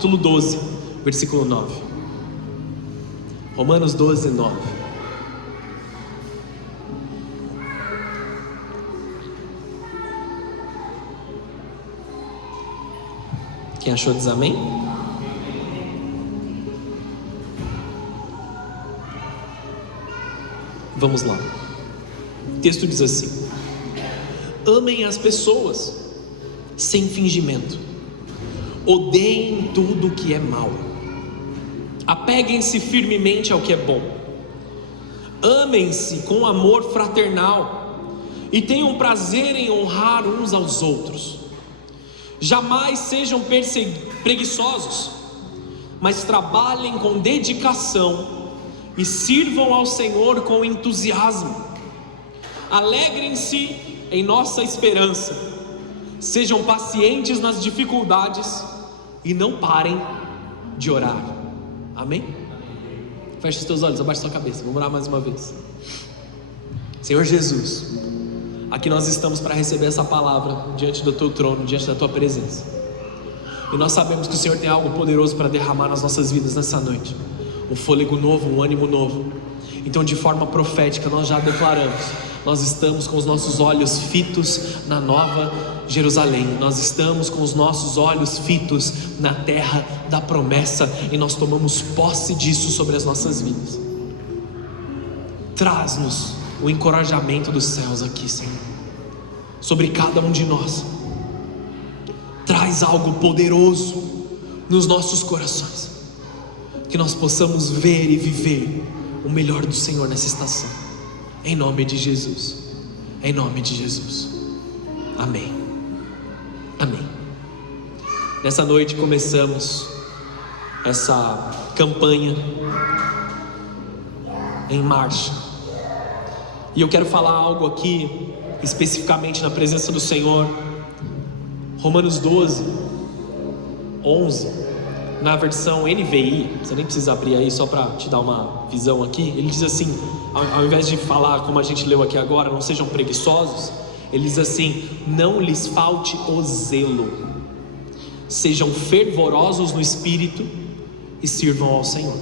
capítulo 12, versículo 9. Romanos 12, 9. Quem achou diz amém? Vamos lá. O texto diz assim: amem as pessoas sem fingimento, odeiem tudo que é mal, apeguem-se firmemente ao que é bom, amem-se com amor fraternal e tenham prazer em honrar uns aos outros. Jamais sejam preguiçosos, mas trabalhem com dedicação e sirvam ao Senhor com entusiasmo. Alegrem-se em nossa esperança, sejam pacientes nas dificuldades e não parem de orar. Amém? Feche os teus olhos, abaixe sua cabeça, vamos orar mais uma vez. Senhor Jesus, aqui nós estamos para receber essa palavra diante do teu trono, diante da tua presença. E nós sabemos que o Senhor tem algo poderoso para derramar nas nossas vidas nessa noite. Um fôlego novo, um ânimo novo. Então, de forma profética, nós já declaramos: nós estamos com os nossos olhos fitos na Nova Jerusalém, nós estamos com os nossos olhos fitos na terra da promessa, e nós tomamos posse disso sobre as nossas vidas. Traz-nos o encorajamento dos céus aqui, Senhor, sobre cada um de nós. Traz algo poderoso nos nossos corações, que nós possamos ver e viver o melhor do Senhor nessa estação, em nome de Jesus, em nome de Jesus, amém, amém. Nessa noite começamos essa campanha em marcha, e eu quero falar algo aqui, especificamente na presença do Senhor. Romanos 12, 11, na versão NVI, você nem precisa abrir aí, só para te dar uma visão aqui. Ele diz assim, ao invés de falar como a gente leu aqui agora, não sejam preguiçosos, ele diz assim: não lhes falte o zelo, sejam fervorosos no espírito e sirvam ao Senhor.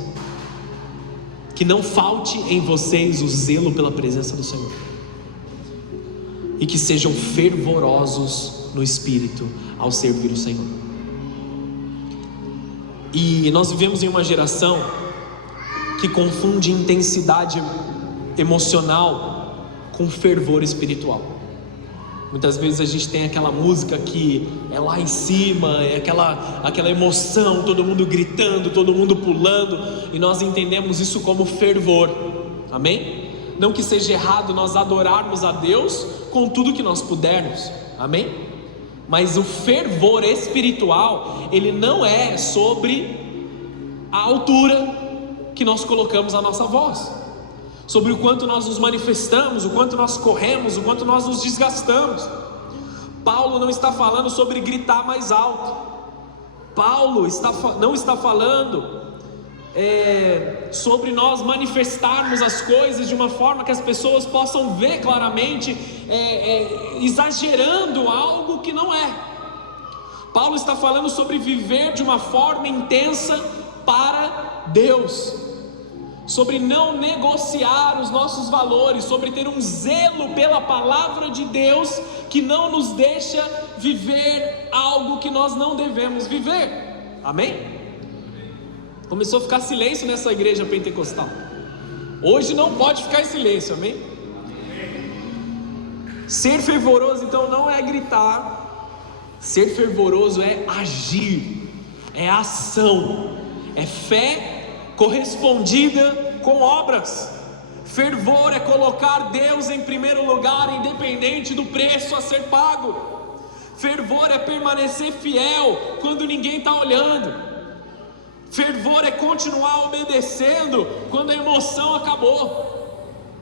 Que não falte em vocês o zelo pela presença do Senhor, e que sejam fervorosos no espírito ao servir o Senhor. E nós vivemos em uma geração que confunde intensidade emocional com fervor espiritual. Muitas vezes a gente tem aquela música que é lá em cima, é aquela emoção, todo mundo gritando, todo mundo pulando, e nós entendemos isso como fervor. Amém? Não que seja errado nós adorarmos a Deus com tudo que nós pudermos. Amém? Mas o fervor espiritual, ele não é sobre a altura que nós colocamos a nossa voz, sobre o quanto nós nos manifestamos, o quanto nós corremos, o quanto nós nos desgastamos. Paulo não está falando sobre gritar mais alto. Paulo não está falando sobre nós manifestarmos as coisas de uma forma que as pessoas possam ver claramente, exagerando algo que não é. Paulo está falando sobre viver de uma forma intensa para Deus, sobre não negociar os nossos valores, sobre ter um zelo pela palavra de Deus que não nos deixa viver algo que nós não devemos viver. Amém? Começou a ficar silêncio nessa igreja pentecostal. Hoje não pode ficar em silêncio, amém? Ser fervoroso então não é gritar. Ser fervoroso é agir, é ação, é fé correspondida com obras. Fervor é colocar Deus em primeiro lugar, independente do preço a ser pago. Fervor é permanecer fiel quando ninguém está olhando. Fervor é continuar obedecendo quando a emoção acabou,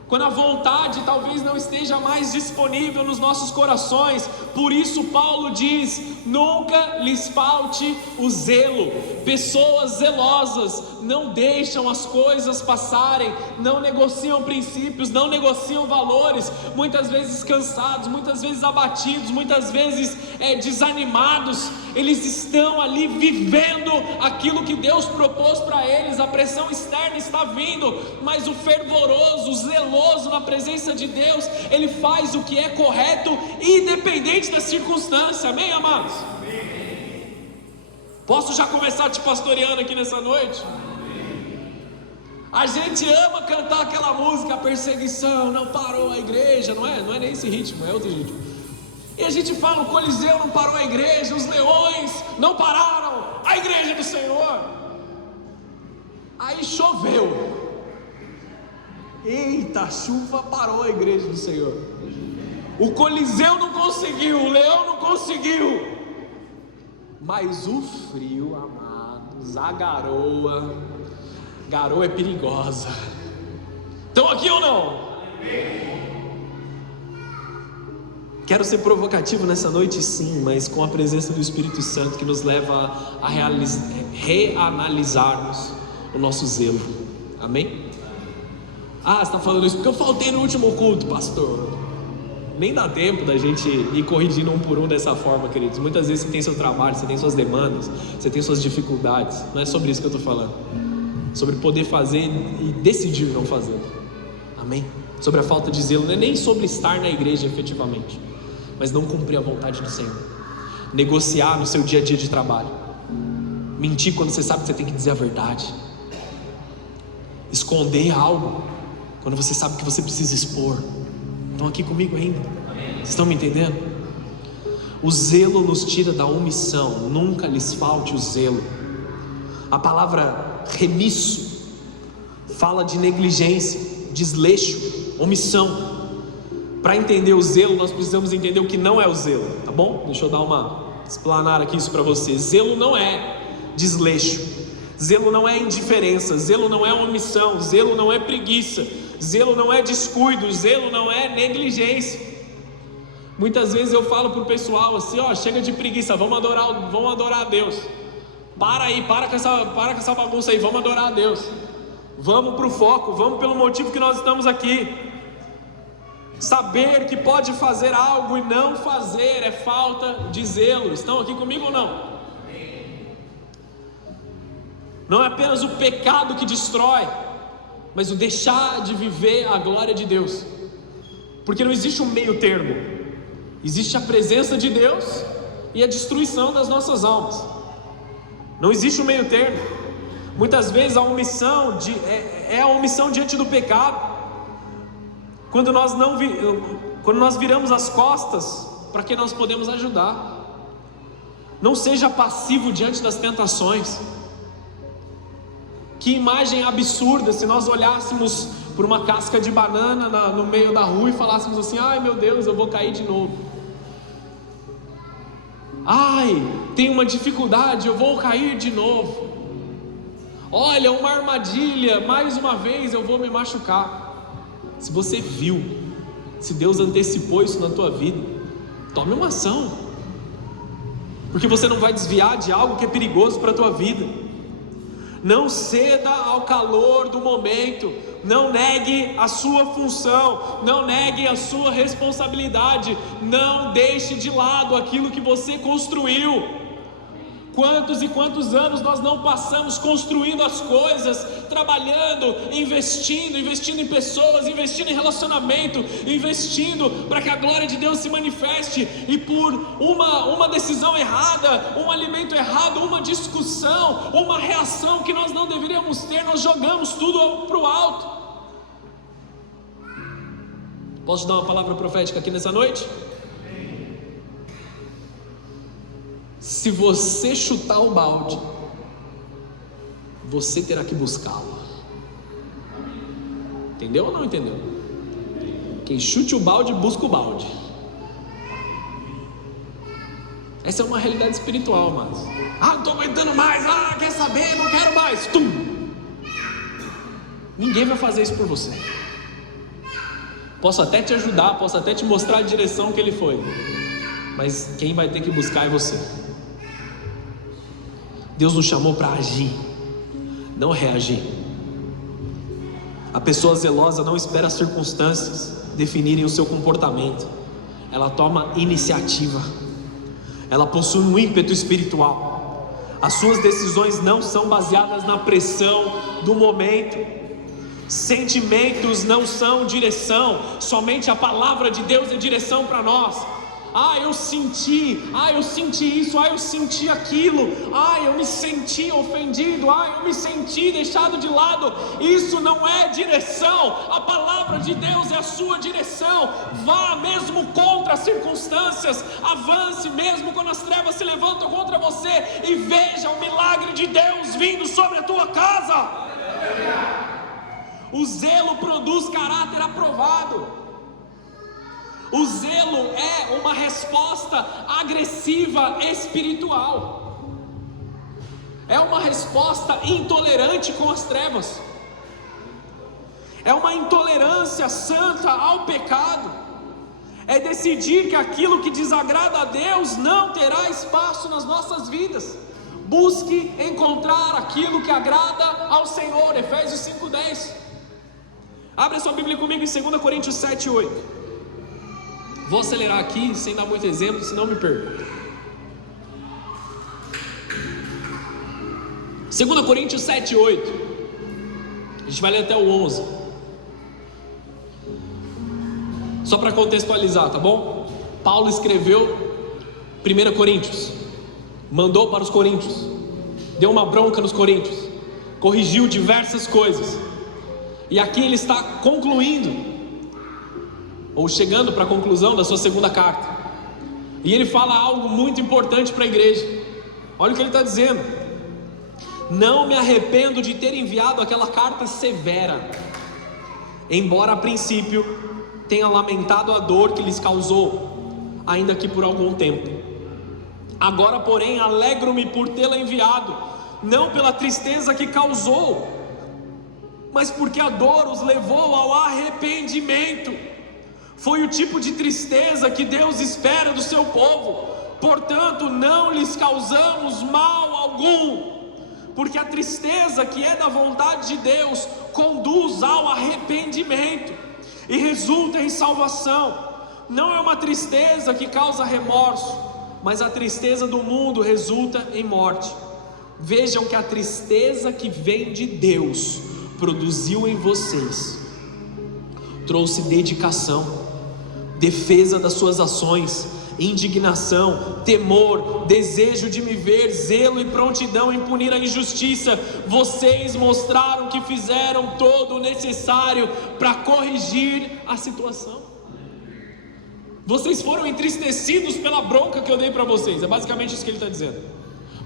quando a vontade talvez não esteja mais disponível nos nossos corações. Por isso Paulo diz: nunca lhes falte o zelo. Pessoas zelosas não deixam as coisas passarem, não negociam princípios, não negociam valores, muitas vezes cansados, muitas vezes abatidos, muitas vezes desanimados. eles estão ali vivendo aquilo que Deus propôs para eles. A pressão externa está vindo, mas o fervoroso, o zeloso na presença de Deus, ele faz o que é correto, independente da circunstância. Amém, amados? Posso já começar te pastoreando aqui nessa noite? A gente ama cantar aquela música, a perseguição não parou a igreja, não é nem esse ritmo, é outro ritmo. E a gente fala, o Coliseu não parou a igreja, os leões não pararam a igreja do Senhor. Aí choveu, eita, a chuva parou a igreja do Senhor. O Coliseu não conseguiu, o leão não conseguiu, mas o frio, amados, a garoa é perigosa. Estão aqui ou não? Quero ser provocativo nessa noite, sim, mas com a presença do Espírito Santo que nos leva a reanalisarmos o nosso zelo. Amém? Você está falando isso porque eu faltei no último culto, pastor. Nem dá tempo da gente ir corrigindo um por um dessa forma, queridos. Muitas vezes você tem seu trabalho, você tem suas demandas, você tem suas dificuldades. Não é sobre isso que eu estou falando. Sobre poder fazer e decidir não fazer. Amém? Sobre a falta de zelo. Não é nem sobre estar na igreja efetivamente, mas não cumprir a vontade do Senhor. Negociar no seu dia a dia de trabalho. Mentir quando você sabe que você tem que dizer a verdade. Esconder algo quando você sabe que você precisa expor. Estão aqui comigo ainda? Vocês estão me entendendo? O zelo nos tira da omissão. Nunca lhes falte o zelo. A palavra remisso fala de negligência, desleixo, omissão. Para entender o zelo, nós precisamos entender o que não é o zelo, tá bom? Deixa eu dar uma explanar aqui isso para você. Zelo não é desleixo, zelo não é indiferença, zelo não é omissão, zelo não é preguiça, zelo não é descuido, zelo não é negligência. Muitas vezes eu falo pro pessoal assim, chega de preguiça, vamos adorar a Deus. Para com essa bagunça aí, vamos adorar a Deus. Vamos pro foco, vamos pelo motivo que nós estamos aqui. Saber que pode fazer algo e não fazer é falta de zelo. Estão aqui comigo ou não? Não é apenas o pecado que destrói, mas o deixar de viver a glória de Deus. Porque não existe um meio termo. Existe a presença de Deus e a destruição das nossas almas. Não existe um meio termo. Muitas vezes a omissão é a omissão diante do pecado. Quando nós viramos as costas para quem nós podemos ajudar. Não seja passivo diante das tentações. Que imagem absurda se nós olhássemos por uma casca de banana no meio da rua e falássemos assim: ai meu Deus, eu vou cair de novo. Ai, tenho uma dificuldade, eu vou cair de novo. Olha, uma armadilha, mais uma vez eu vou me machucar. Se você viu, se Deus antecipou isso na tua vida, tome uma ação, porque você não vai desviar de algo que é perigoso para a tua vida. Não ceda ao calor do momento, não negue a sua função, não negue a sua responsabilidade, não deixe de lado aquilo que você construiu. Quantos e quantos anos nós não passamos construindo as coisas, trabalhando, investindo em pessoas, investindo em relacionamento, investindo para que a glória de Deus se manifeste, e por uma decisão errada, um alimento errado, uma discussão, uma reação que nós não deveríamos ter, nós jogamos tudo para o alto. Posso dar uma palavra profética aqui nessa noite? Se você chutar o balde, você terá que buscá-lo. Entendeu ou não entendeu? Quem chute o balde, busca o balde. Essa é uma realidade espiritual, mas não estou aguentando mais, quer saber, não quero mais. Tum! Ninguém vai fazer isso por você. Posso até te ajudar, posso até te mostrar a direção que ele foi, mas quem vai ter que buscar é você. Deus nos chamou para agir, não reagir. A pessoa zelosa não espera as circunstâncias definirem o seu comportamento. Ela toma iniciativa. ela possui um ímpeto espiritual. As suas decisões não são baseadas na pressão do momento. Sentimentos não são direção, somente a palavra de Deus é direção para nós. Eu senti isso, eu senti aquilo, eu me senti ofendido, eu me senti deixado de lado. Isso não é direção. A palavra de Deus é a sua direção. Vá mesmo contra as circunstâncias, avance mesmo quando as trevas se levantam contra você, e veja o milagre de Deus vindo sobre a tua casa. O zelo produz caráter aprovado. O zelo é uma resposta agressiva espiritual. É uma resposta intolerante com as trevas. É uma intolerância santa ao pecado. É decidir que aquilo que desagrada a Deus não terá espaço nas nossas vidas. Busque encontrar aquilo que agrada ao Senhor. Efésios 5:10. Abre a sua Bíblia comigo em 2 Coríntios 7:8. Vou acelerar aqui sem dar muito exemplo, senão me perco. 2 Coríntios 7:8. A gente vai ler até o 11. Só para contextualizar, tá bom? Paulo escreveu 1 Coríntios, mandou para os coríntios, deu uma bronca nos coríntios, corrigiu diversas coisas, e aqui ele está concluindo, ou chegando para a conclusão da sua segunda carta. E ele fala algo muito importante para a igreja. Olha o que ele está dizendo: não me arrependo de ter enviado aquela carta severa, embora a princípio tenha lamentado a dor que lhes causou, ainda que por algum tempo. Agora, porém, alegro-me por tê-la enviado, não pela tristeza que causou, mas porque a dor os levou ao arrependimento. Foi o tipo de tristeza que Deus espera do seu povo. Portanto, não lhes causamos mal algum, porque a tristeza que é da vontade de Deus conduz ao arrependimento e resulta em salvação. Não é uma tristeza que causa remorso, mas a tristeza do mundo resulta em morte. Vejam que a tristeza que vem de Deus produziu em vocês, trouxe dedicação, defesa das suas ações, indignação, temor, desejo de me ver, zelo e prontidão em punir a injustiça. Vocês mostraram que fizeram todo o necessário para corrigir a situação. Vocês foram entristecidos pela bronca que eu dei para vocês. É basicamente isso que ele está dizendo.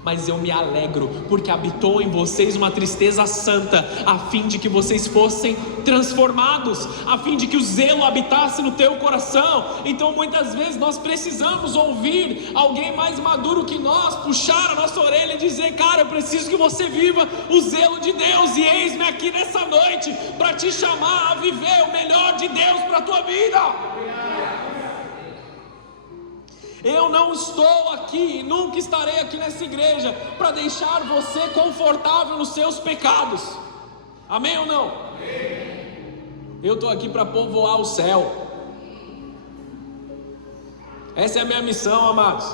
Mas eu me alegro, porque habitou em vocês uma tristeza santa, a fim de que vocês fossem transformados, a fim de que o zelo habitasse no teu coração. Então muitas vezes nós precisamos ouvir alguém mais maduro que nós, puxar a nossa orelha e dizer: cara, eu preciso que você viva o zelo de Deus, e eis-me aqui nessa noite para te chamar a viver o melhor de Deus para a tua vida. Eu não estou aqui e nunca estarei aqui nessa igreja para deixar você confortável nos seus pecados. Amém ou não? Eu estou aqui para povoar o céu. Essa é a minha missão, amados.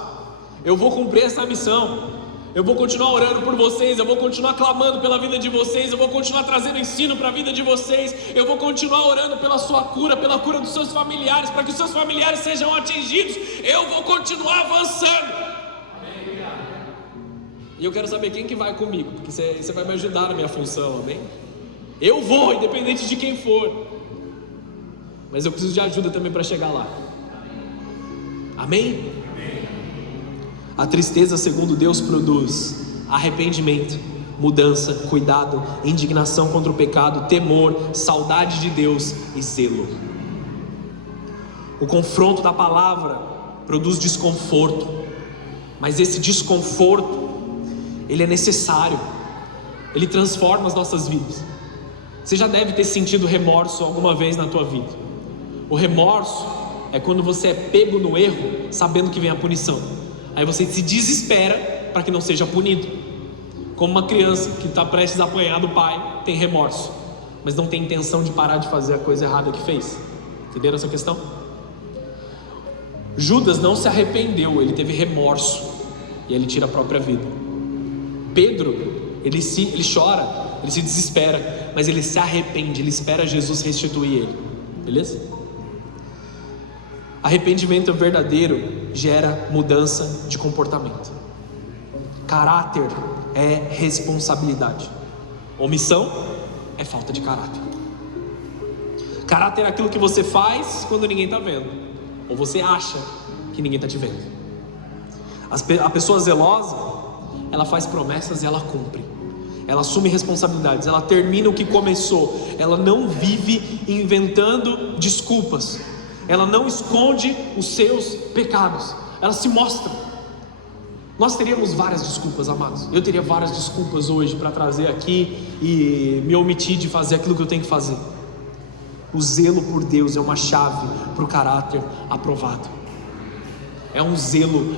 Eu vou cumprir essa missão. Eu vou continuar orando por vocês, eu vou continuar clamando pela vida de vocês, eu vou continuar trazendo ensino para a vida de vocês, eu vou continuar orando pela sua cura, pela cura dos seus familiares, para que os seus familiares sejam atingidos. Eu vou continuar avançando. E eu quero saber quem que vai comigo, porque você vai me ajudar na minha função, amém? Eu vou, independente de quem for, mas eu preciso de ajuda também para chegar lá. Amém? A tristeza, segundo Deus, produz arrependimento, mudança, cuidado, indignação contra o pecado, temor, saudade de Deus e zelo. O confronto da palavra produz desconforto, mas esse desconforto, ele é necessário, ele transforma as nossas vidas. Você já deve ter sentido remorso alguma vez na tua vida. O remorso é quando você é pego no erro, sabendo que vem a punição. Aí você se desespera para que não seja punido. Como uma criança que está prestes a apanhar do pai, tem remorso, mas não tem intenção de parar de fazer a coisa errada que fez. Entenderam essa questão? Judas não se arrependeu, ele teve remorso e ele tira a própria vida. Pedro, ele chora, ele se desespera, mas ele se arrepende, ele espera Jesus restituir ele, beleza? Arrependimento verdadeiro gera mudança de comportamento. Caráter é responsabilidade. Omissão é falta de caráter. Caráter é aquilo que você faz quando ninguém está vendo, ou você acha que ninguém está te vendo. A pessoa zelosa, ela faz promessas e ela cumpre. Ela assume responsabilidades, ela termina o que começou. Ela não vive inventando desculpas. Ela não esconde os seus pecados. Ela se mostra. Nós teríamos várias desculpas, amados. Eu teria várias desculpas hoje para trazer aqui e me omitir de fazer aquilo que eu tenho que fazer. O zelo por Deus é uma chave para o caráter aprovado. É um zelo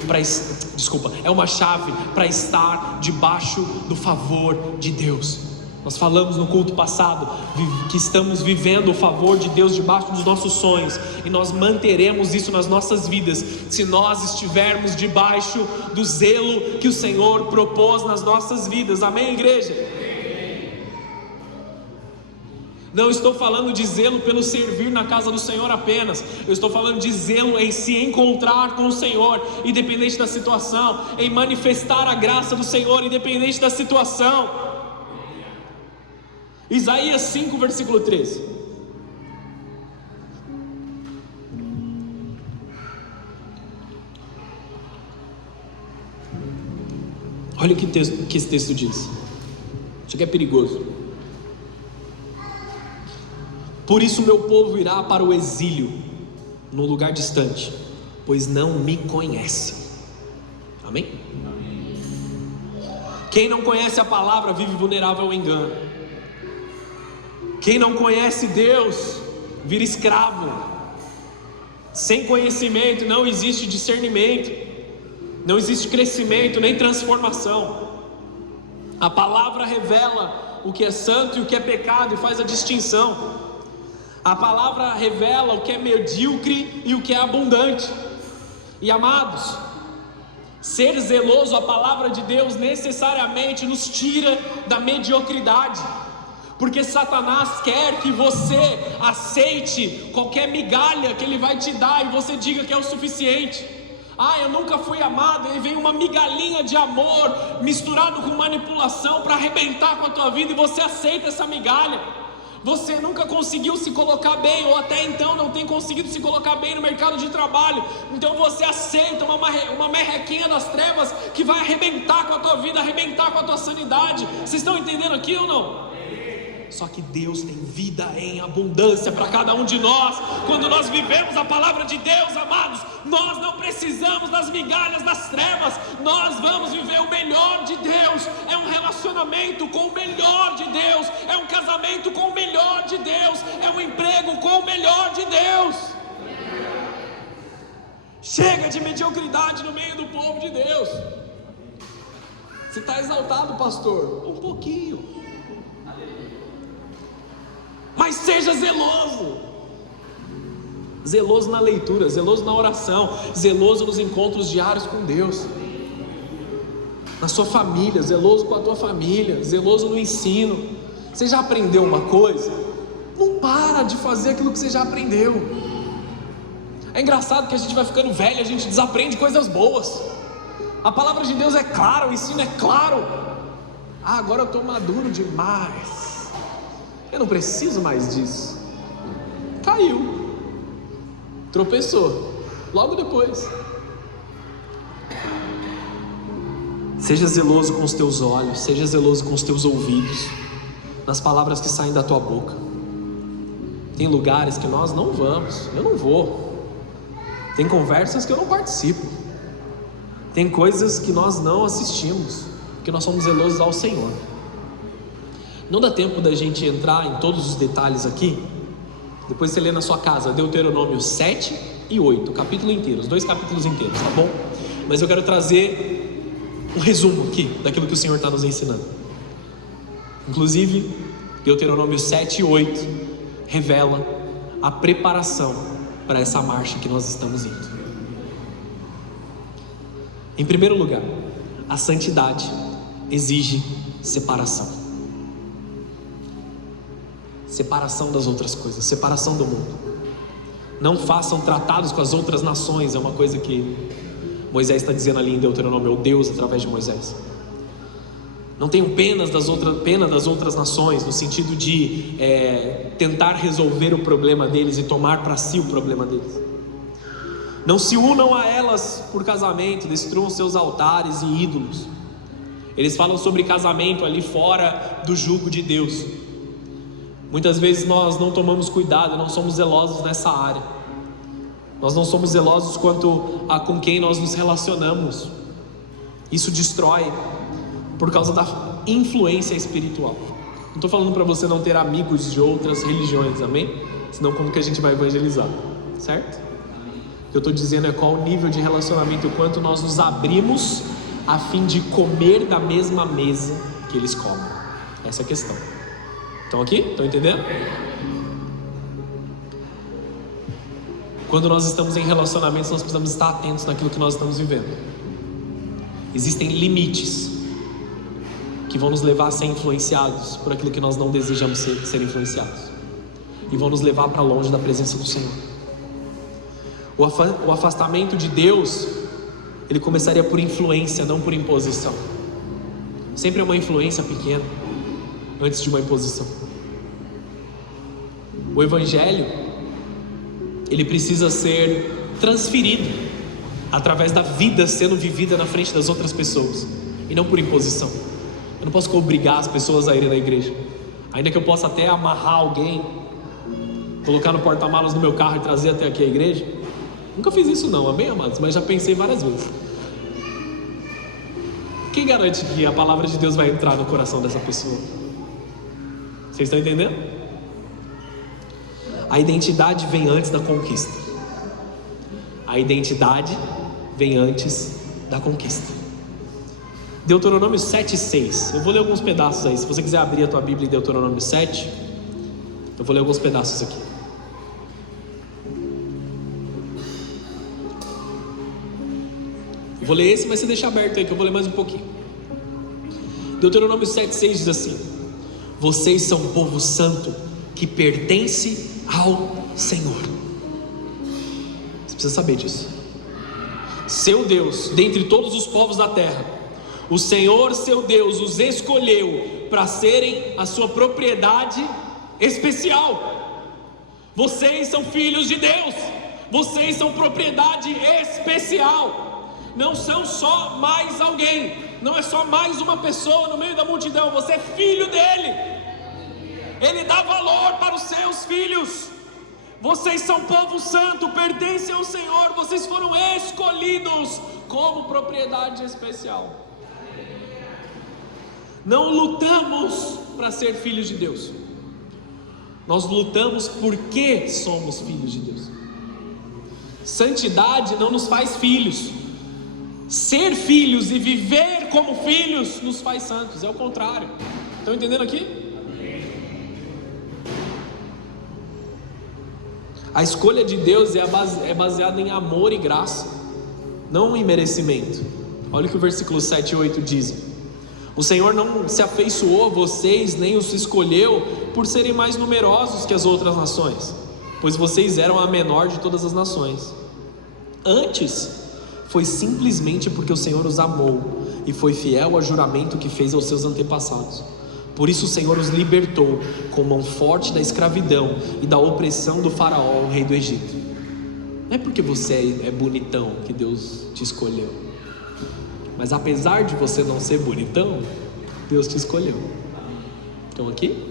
é uma chave para estar debaixo do favor de Deus. Nós falamos no culto passado que estamos vivendo o favor de Deus debaixo dos nossos sonhos, e nós manteremos isso nas nossas vidas se nós estivermos debaixo do zelo que o Senhor propôs nas nossas vidas. Amém, igreja? Não estou falando de zelo pelo servir na casa do Senhor apenas. Eu estou falando de zelo em se encontrar com o Senhor, independente da situação, em manifestar a graça do Senhor, independente da situação. Isaías 5, versículo 13. Olha o que esse texto diz. Isso aqui é perigoso. Por isso meu povo irá para o exílio, num lugar distante, pois não me conhece. Amém? Quem não conhece a palavra vive vulnerável ao engano. Quem não conhece Deus vira escravo. Sem conhecimento não existe discernimento, não existe crescimento nem transformação. A palavra revela o que é santo e o que é pecado e faz a distinção. A palavra revela o que é medíocre e o que é abundante. E amados, ser zeloso à palavra de Deus necessariamente nos tira da mediocridade. Porque Satanás quer que você aceite qualquer migalha que ele vai te dar e você diga que é o suficiente. Eu nunca fui amado, e vem uma migalhinha de amor misturado com manipulação para arrebentar com a tua vida, e você aceita essa migalha. Você nunca conseguiu se colocar bem, ou até então não tem conseguido se colocar bem no mercado de trabalho, então você aceita uma merrequinha das trevas que vai arrebentar com a tua vida, arrebentar com a tua sanidade. Vocês estão entendendo aqui ou não? Só que Deus tem vida em abundância para cada um de nós. Quando nós vivemos a palavra de Deus, amados, nós não precisamos das migalhas das trevas. Nós vamos viver o melhor de Deus. É um relacionamento com o melhor de Deus. É um casamento com o melhor de Deus. É um emprego com o melhor de Deus. Chega de mediocridade no meio do povo de Deus. Você está exaltado, pastor? Um pouquinho. Mas seja zeloso. Zeloso na leitura, zeloso na oração, zeloso nos encontros diários com Deus. Na sua família, zeloso com a tua família, zeloso no ensino. Você já aprendeu uma coisa? Não para de fazer aquilo que você já aprendeu. É engraçado que a gente vai ficando velho, a gente desaprende coisas boas. A palavra de Deus é clara, o ensino é claro. Agora eu estou maduro demais, eu não preciso mais disso. Caiu, tropeçou, logo depois. Seja zeloso com os teus olhos, seja zeloso com os teus ouvidos, nas palavras que saem da tua boca. Tem lugares que nós não vamos, eu não vou. Tem conversas que eu não participo. Tem coisas que nós não assistimos, porque nós somos zelosos ao Senhor. Não dá tempo da gente entrar em todos os detalhes aqui. Depois você lê na sua casa Deuteronômio 7 e 8, o capítulo inteiro, os 2 capítulos inteiros, tá bom? Mas eu quero trazer um resumo aqui daquilo que o Senhor está nos ensinando. Inclusive, Deuteronômio 7 e 8 revela a preparação para essa marcha que nós estamos indo. Em primeiro lugar, a santidade exige separação. Separação das outras coisas, separação do mundo. Não façam tratados com as outras nações, é uma coisa que Moisés está dizendo ali em Deuteronômio, ou Deus através de Moisés. Não tenham pena das outras nações, no sentido de tentar resolver o problema deles e tomar para si o problema deles. Não se unam a elas por casamento, destruam seus altares e ídolos. Eles falam sobre casamento ali fora do jugo de Deus. Muitas vezes nós não tomamos cuidado, não somos zelosos nessa área. Nós não somos zelosos quanto a com quem nós nos relacionamos. Isso destrói por causa da influência espiritual. Não estou falando para você não ter amigos de outras religiões, amém? Senão como que a gente vai evangelizar, certo? O que eu estou dizendo é qual o nível de relacionamento, o quanto nós nos abrimos a fim de comer da mesma mesa que eles comem. Essa é a questão. Estão aqui? Estão entendendo? Quando nós estamos em relacionamentos, nós precisamos estar atentos naquilo que nós estamos vivendo. Existem limites que vão nos levar a ser influenciados por aquilo que nós não desejamos ser influenciados, e vão nos levar para longe da presença do Senhor. O afastamento de Deus, ele começaria por influência, não por imposição. Sempre é uma influência pequena antes de uma imposição. O Evangelho, ele precisa ser transferido através da vida sendo vivida na frente das outras pessoas, e não por imposição. Eu não posso obrigar as pessoas a irem na igreja, ainda que eu possa até amarrar alguém, colocar no porta-malas do meu carro e trazer até aqui a igreja. Nunca fiz isso não, amém, amados? Mas já pensei várias vezes. Quem garante que a palavra de Deus vai entrar no coração dessa pessoa? Vocês estão entendendo? A identidade vem antes da conquista. A identidade vem antes da conquista. Deuteronômio 7:6. Eu vou ler alguns pedaços aí. Se você quiser abrir a tua Bíblia em Deuteronômio 7, eu vou ler alguns pedaços aqui. Eu vou ler esse, mas você deixa aberto aí que eu vou ler mais um pouquinho. Deuteronômio 7:6 diz assim: vocês são um povo santo que pertence ao Senhor. Você precisa saber disso. Seu Deus, dentre todos os povos da terra, o Senhor seu Deus os escolheu para serem a sua propriedade especial. Vocês são filhos de Deus. Vocês são propriedade especial. Não são só mais alguém, não é só mais uma pessoa no meio da multidão. Você é filho dele. Ele dá valor para os seus filhos. Vocês são povo santo, pertencem ao Senhor. Vocês foram escolhidos como propriedade especial. Não lutamos para ser filhos de Deus. Nós lutamos porque somos filhos de Deus. Santidade não nos faz filhos. Ser filhos e viver como filhos nos faz santos. É o contrário. Estão entendendo aqui? A escolha de Deus é baseada em amor e graça, não em merecimento. Olha o que o versículo 7 e 8 dizem: o Senhor não se afeiçoou a vocês, nem os escolheu por serem mais numerosos que as outras nações, pois vocês eram a menor de todas as nações. Antes, foi simplesmente porque o Senhor os amou e foi fiel ao juramento que fez aos seus antepassados. Por isso o Senhor os libertou com mão forte da escravidão e da opressão do faraó, o rei do Egito. Não é porque você é bonitão que Deus te escolheu, mas apesar de você não ser bonitão, Deus te escolheu. Estão aqui?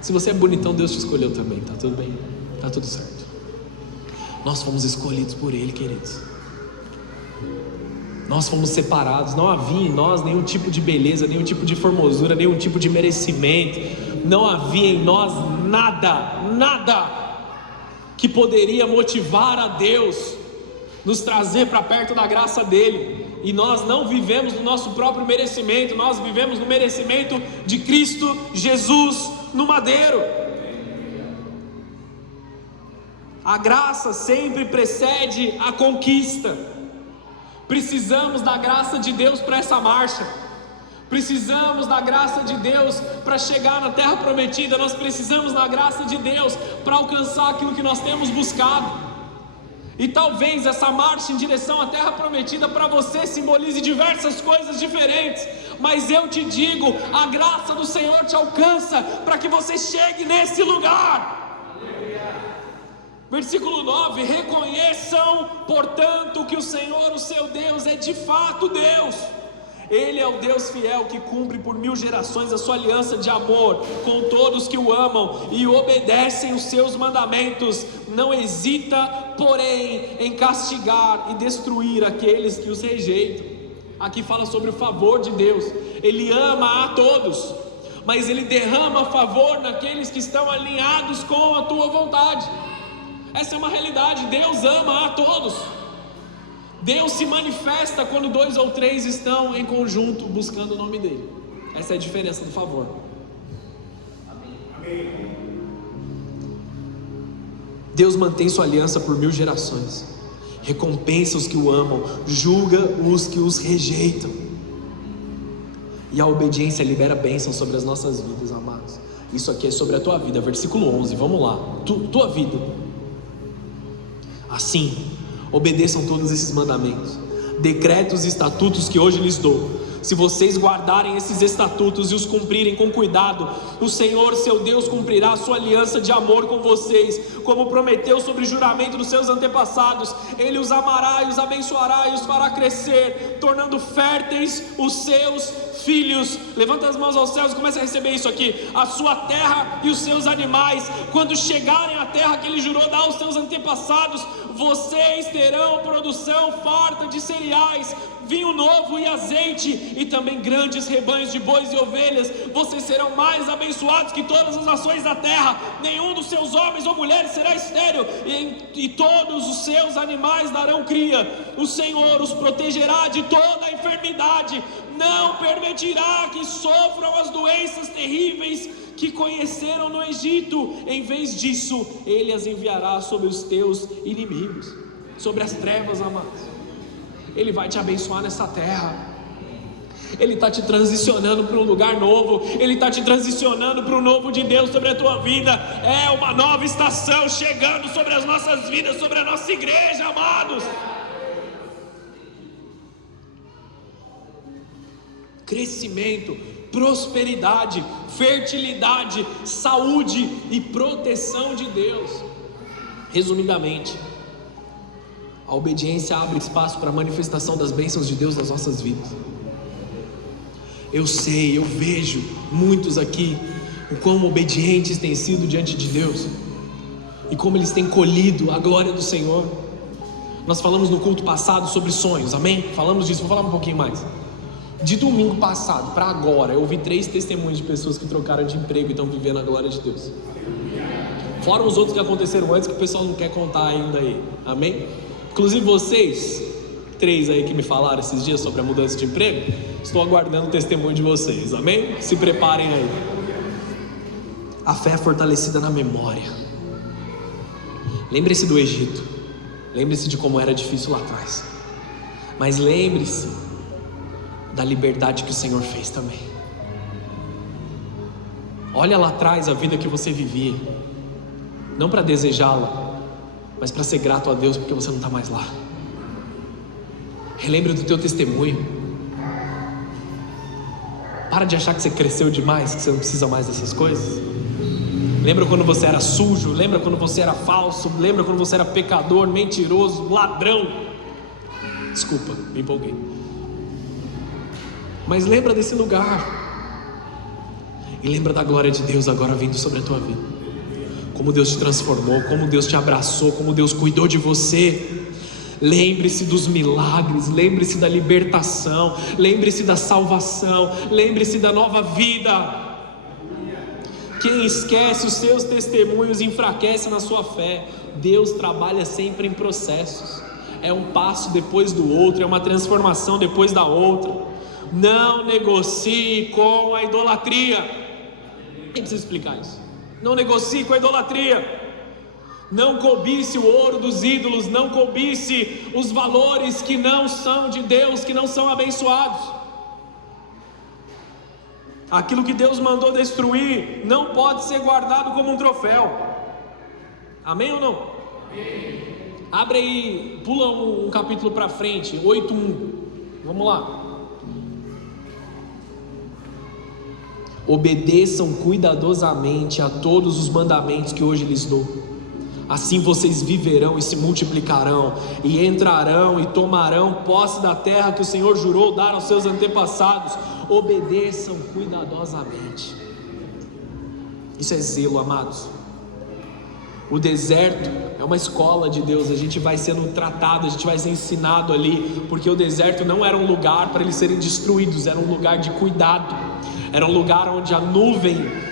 Se você é bonitão, Deus te escolheu também. Tá tudo bem? Tá tudo certo. Nós fomos escolhidos por Ele, queridos. Nós fomos separados. Não havia em nós nenhum tipo de beleza, nenhum tipo de formosura, nenhum tipo de merecimento. Não havia em nós nada que poderia motivar a Deus, nos trazer para perto da graça dele. E nós não vivemos no nosso próprio merecimento, nós vivemos no merecimento de Cristo Jesus no madeiro. A graça sempre precede a conquista. Precisamos da graça de Deus para essa marcha. Precisamos da graça de Deus para chegar na terra prometida. Nós precisamos da graça de Deus para alcançar aquilo que nós temos buscado. E talvez essa marcha em direção à terra prometida para você simbolize diversas coisas diferentes, mas eu te digo, a graça do Senhor te alcança para que você chegue nesse lugar. Versículo 9: reconheçam, portanto, que o Senhor, o seu Deus, é de fato Deus. Ele é o Deus fiel que cumpre por 1000 gerações a sua aliança de amor com todos que o amam e obedecem os seus mandamentos. Não hesita, porém, em castigar e destruir aqueles que os rejeitam. Aqui fala sobre o favor de Deus. Ele ama a todos, mas Ele derrama favor naqueles que estão alinhados com a tua vontade. Essa é uma realidade. Deus ama a todos. Deus se manifesta quando 2 ou 3 estão em conjunto buscando o nome dele. Essa é a diferença do favor. Amém. Deus mantém sua aliança por 1000 gerações, recompensa os que o amam, julga os que os rejeitam, e a obediência libera bênção sobre as nossas vidas, amados. Isso aqui é sobre a tua vida, versículo 11, vamos lá. Tua vida. Assim, obedeçam todos esses mandamentos, decretos e estatutos que hoje lhes dou. Se vocês guardarem esses estatutos e os cumprirem com cuidado, o Senhor, seu Deus, cumprirá a sua aliança de amor com vocês, como prometeu sobre juramento dos seus antepassados. Ele os amará e os abençoará e os fará crescer, tornando férteis os seus filhos. Levanta as mãos aos céus e comece a receber isso aqui. A sua terra e os seus animais, quando chegarem à terra que ele jurou dar aos seus antepassados, vocês terão produção farta de cereais, vinho novo e azeite, e também grandes rebanhos de bois e ovelhas. Vocês serão mais abençoados que todas as nações da terra. Nenhum dos seus homens ou mulheres será estéril, e todos os seus animais darão cria. O Senhor os protegerá de toda a enfermidade, não permitirá que sofram as doenças terríveis que conheceram no Egito. Em vez disso, Ele as enviará sobre os teus inimigos, sobre as trevas, amados. Ele vai te abençoar nessa terra. Ele está te transicionando para um lugar novo. Ele está te transicionando para o novo de Deus sobre a tua vida. É uma nova estação chegando sobre as nossas vidas, sobre a nossa igreja, amados. Crescimento, prosperidade, fertilidade, saúde e proteção de Deus. Resumidamente, a obediência abre espaço para a manifestação das bênçãos de Deus nas nossas vidas. Eu sei, eu vejo muitos aqui o quão obedientes têm sido diante de Deus e como eles têm colhido a glória do Senhor. Nós falamos no culto passado sobre sonhos, amém? Falamos disso, vou falar um pouquinho mais. De domingo passado para agora, eu ouvi 3 testemunhos de pessoas que trocaram de emprego e estão vivendo a glória de Deus. Fora os outros que aconteceram antes, que o pessoal não quer contar ainda aí, amém? Inclusive vocês, 3 aí que me falaram esses dias sobre a mudança de emprego, estou aguardando o testemunho de vocês, amém? Se preparem aí. A fé é fortalecida na memória. Lembre-se do Egito, lembre-se de como era difícil lá atrás, mas lembre-se da liberdade que o Senhor fez também. Olha lá atrás a vida que você vivia, não para desejá-la, mas para ser grato a Deus porque você não está mais lá. Relembre do teu testemunho. Para de achar que você cresceu demais, que você não precisa mais dessas coisas. Lembra quando você era sujo? Lembra quando você era falso? Lembra quando você era pecador, mentiroso, ladrão? Desculpa, me empolguei. Mas lembra desse lugar. E lembra da glória de Deus agora vindo sobre a tua vida. Como Deus te transformou, como Deus te abraçou, como Deus cuidou de você. Lembre-se dos milagres, lembre-se da libertação, lembre-se da salvação, lembre-se da nova vida. Quem esquece os seus testemunhos enfraquece na sua fé. Deus trabalha sempre em processos. É um passo depois do outro, é uma transformação depois da outra. Não negocie com a idolatria. Nem preciso explicar isso. Não negocie com a idolatria. Não cobice o ouro dos ídolos, não cobice os valores que não são de Deus, que não são abençoados. Aquilo que Deus mandou destruir não pode ser guardado como um troféu. Amém ou não? Amém. Abre aí, pula um capítulo para frente, 8:1. Vamos lá. Obedeçam cuidadosamente a todos os mandamentos que hoje lhes dou. Assim vocês viverão e se multiplicarão, e entrarão e tomarão posse da terra que o Senhor jurou dar aos seus antepassados. Obedeçam cuidadosamente. Isso é zelo, amados. O deserto é uma escola de Deus. A gente vai sendo tratado, a gente vai ser ensinado ali, porque o deserto não era um lugar para eles serem destruídos, era um lugar de cuidado, era um lugar onde a nuvem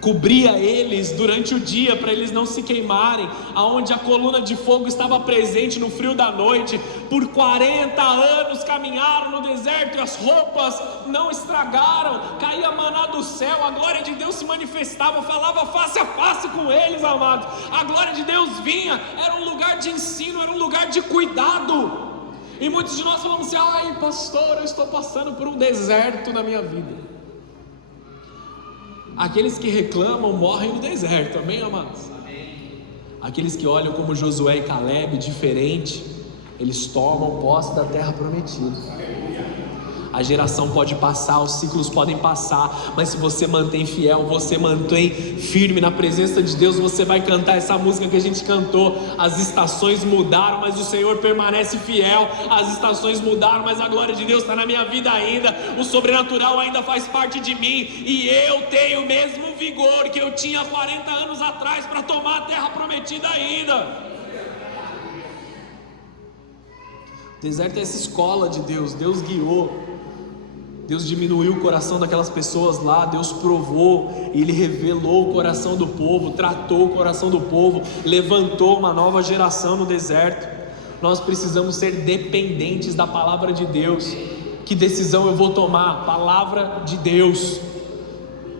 cobria eles durante o dia para eles não se queimarem, aonde a coluna de fogo estava presente no frio da noite. Por 40 anos caminharam no deserto e as roupas não estragaram, caía maná do céu, a glória de Deus se manifestava, falava face a face com eles, amados. A glória de Deus vinha, era um lugar de ensino, era um lugar de cuidado. E muitos de nós falamos assim: ai pastor, eu estou passando por um deserto na minha vida. Aqueles que reclamam morrem no deserto, amém, amados? Amém. Aqueles que olham como Josué e Caleb diferente, eles tomam posse da terra prometida. A geração pode passar, os ciclos podem passar, mas se você mantém fiel, você mantém firme na presença de Deus, você vai cantar essa música que a gente cantou. As estações mudaram, mas o Senhor permanece fiel. As estações mudaram, mas a glória de Deus está na minha vida ainda. O sobrenatural ainda faz parte de mim, e eu tenho o mesmo vigor que eu tinha 40 anos atrás para tomar a terra prometida ainda. O deserto é essa escola de Deus. Deus guiou, Deus diminuiu o coração daquelas pessoas lá, Deus provou, e Ele revelou o coração do povo, tratou o coração do povo, levantou uma nova geração no deserto. Nós precisamos ser dependentes da palavra de Deus. Que decisão eu vou tomar? Palavra de Deus.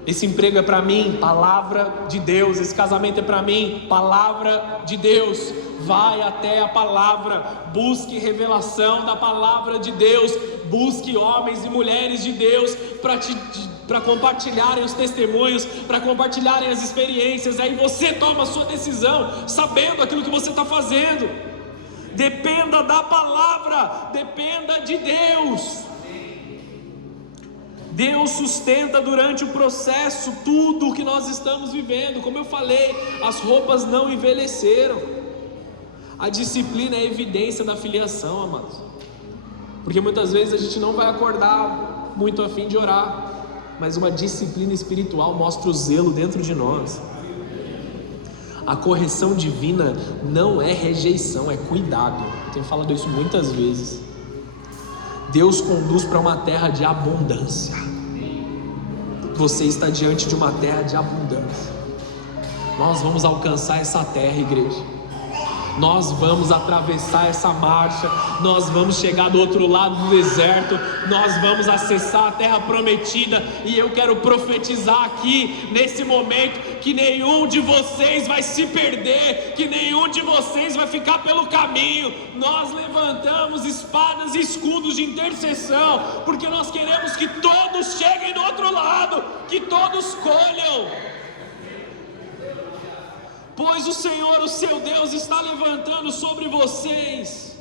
Esse emprego é para mim, palavra de Deus. Esse casamento é para mim, palavra de Deus. Vai até a palavra, busque revelação da palavra de Deus, busque homens e mulheres de Deus para compartilharem os testemunhos, para compartilharem as experiências. Aí você toma a sua decisão, sabendo aquilo que você está fazendo. Dependa da palavra, dependa de Deus. Deus sustenta durante o processo tudo o que nós estamos vivendo. Como eu falei, as roupas não envelheceram. A disciplina é evidência da filiação, amados. Porque muitas vezes a gente não vai acordar muito a fim de orar, mas uma disciplina espiritual mostra o zelo dentro de nós. A correção divina não é rejeição, é cuidado. Eu tenho falado isso muitas vezes. Deus conduz para uma terra de abundância. Você está diante de uma terra de abundância. Nós vamos alcançar essa terra, igreja. Nós vamos atravessar essa marcha, nós vamos chegar do outro lado do deserto, nós vamos acessar a terra prometida. E eu quero profetizar aqui, nesse momento, que nenhum de vocês vai se perder, que nenhum de vocês vai ficar pelo caminho. Nós levantamos espadas e escudos de intercessão, porque nós queremos que todos cheguem do outro lado, que todos colham. Pois o Senhor, o seu Deus, está levantando sobre vocês,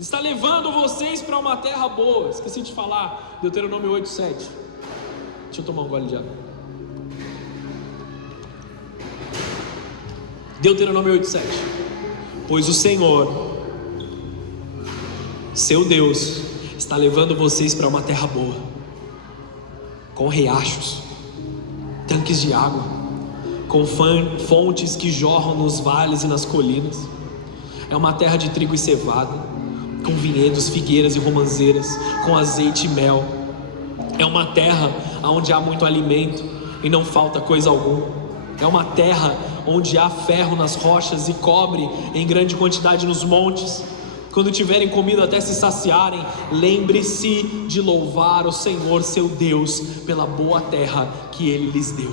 está levando vocês para uma terra boa. Esqueci de falar, Deuteronômio 8:7. Deixa eu tomar um gole de água. Deuteronômio 8:7. Pois o Senhor, seu Deus, está levando vocês para uma terra boa, com riachos, tanques de água, com fontes que jorram nos vales e nas colinas. É uma terra de trigo e cevada, com vinhedos, figueiras e romãzeiras, com azeite e mel. É uma terra onde há muito alimento e não falta coisa alguma. É uma terra onde há ferro nas rochas e cobre em grande quantidade nos montes. Quando tiverem comido até se saciarem, lembre-se de louvar o Senhor seu Deus pela boa terra que Ele lhes deu.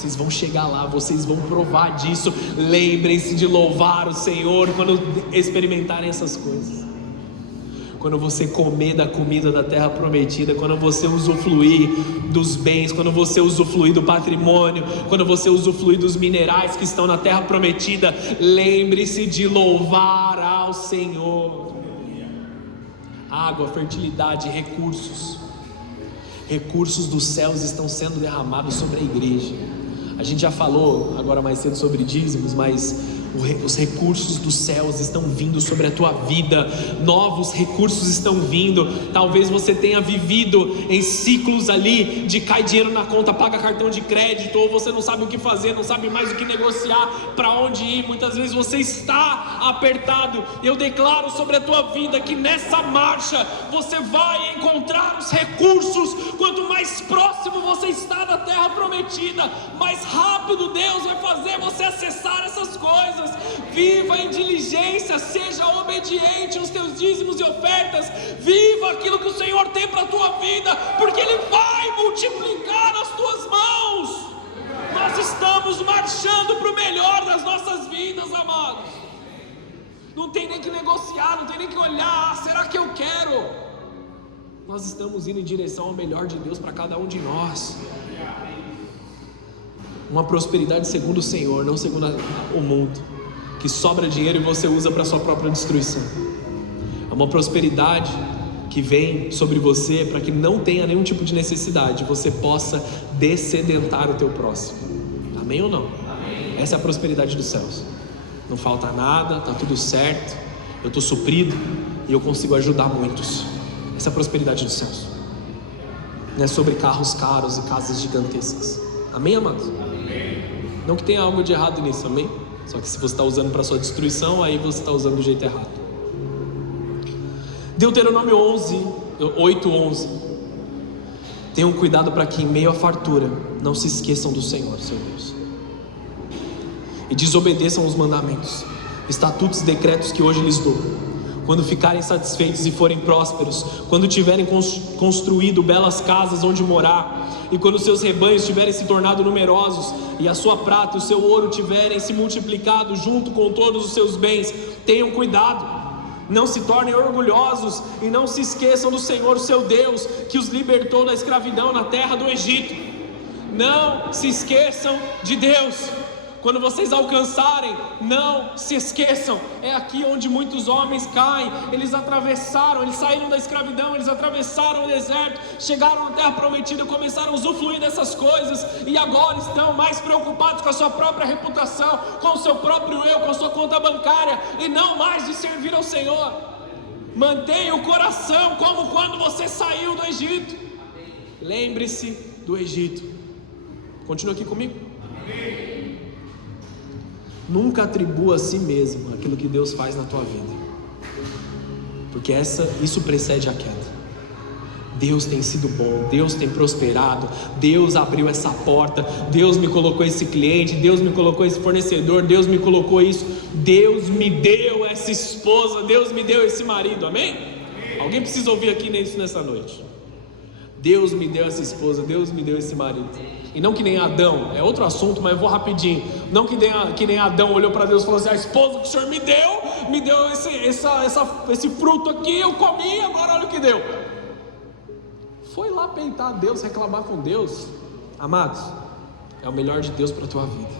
Vocês vão chegar lá, vocês vão provar disso. Lembrem-se de louvar o Senhor quando experimentarem essas coisas. Quando você comer da comida da terra prometida, quando você usufruir dos bens, quando você usufruir do patrimônio, quando você usufruir dos minerais que estão na terra prometida, lembre-se de louvar ao Senhor. Água, fertilidade, recursos dos céus estão sendo derramados sobre a igreja. A gente já falou agora mais cedo sobre dízimos, mas os recursos dos céus estão vindo sobre a tua vida. Novos recursos estão vindo. Talvez você tenha vivido em ciclos ali de cai dinheiro na conta, paga cartão de crédito, ou você não sabe o que fazer, não sabe mais o que negociar, para onde ir. Muitas vezes você está apertado. Eu declaro sobre a tua vida que nessa marcha você vai encontrar os recursos. Quanto mais próximo você está da terra prometida, mais rápido Deus vai fazer você acessar essas coisas. Viva em diligência, seja obediente aos teus dízimos e ofertas. Viva aquilo que o Senhor tem para a tua vida, porque Ele vai multiplicar nas tuas mãos. Nós estamos marchando para o melhor das nossas vidas, amados. Não tem nem que negociar, não tem nem que olhar, será que eu quero? Nós estamos indo em direção ao melhor de Deus para cada um de nós. Uma prosperidade segundo o Senhor, não segundo o mundo, que sobra dinheiro e você usa para a sua própria destruição. É uma prosperidade que vem sobre você para que não tenha nenhum tipo de necessidade, você possa descedentar o teu próximo. Amém ou não? Amém. Essa é a prosperidade dos céus. Não falta nada, está tudo certo, eu estou suprido e eu consigo ajudar muitos. Essa é a prosperidade dos céus. Não é sobre carros caros e casas gigantescas. Amém, amados? Amém. Não que tenha algo de errado nisso, amém? Só que se você está usando para sua destruição, aí você está usando do jeito errado. Deuteronômio 8:11. Tenham cuidado para que em meio à fartura não se esqueçam do Senhor, seu Deus, e desobedeçam os mandamentos, estatutos e decretos que hoje lhes dou. Quando ficarem satisfeitos e forem prósperos, quando tiverem construído belas casas onde morar, e quando seus rebanhos tiverem se tornado numerosos, e a sua prata e o seu ouro tiverem se multiplicado junto com todos os seus bens, tenham cuidado, não se tornem orgulhosos e não se esqueçam do Senhor, o seu Deus, que os libertou da escravidão na terra do Egito. Não se esqueçam de Deus. Quando vocês alcançarem, não se esqueçam. É aqui onde muitos homens caem. Eles saíram da escravidão, eles atravessaram o deserto, chegaram na terra prometida, começaram a usufruir dessas coisas, e agora estão mais preocupados com a sua própria reputação, com o seu próprio eu, com a sua conta bancária, e não mais de servir ao Senhor. Mantenha o coração como quando você saiu do Egito. Lembre-se do Egito. Continua aqui comigo. Amém. Nunca atribua a si mesmo aquilo que Deus faz na tua vida, porque isso precede a queda. Deus tem sido bom, Deus tem prosperado, Deus abriu essa porta, Deus me colocou esse cliente, Deus me colocou esse fornecedor, Deus me colocou isso, Deus me deu essa esposa, Deus me deu esse marido, amém? Alguém precisa ouvir aqui isso nessa noite. Deus me deu essa esposa, Deus me deu esse marido. E não que nem Adão, é outro assunto, mas eu vou rapidinho. Não que nem Adão olhou para Deus e falou assim: a esposa que o Senhor me deu esse fruto aqui, eu comi, agora olha o que deu. Foi lá peitar Deus, reclamar com Deus. Amados, é o melhor de Deus para a tua vida.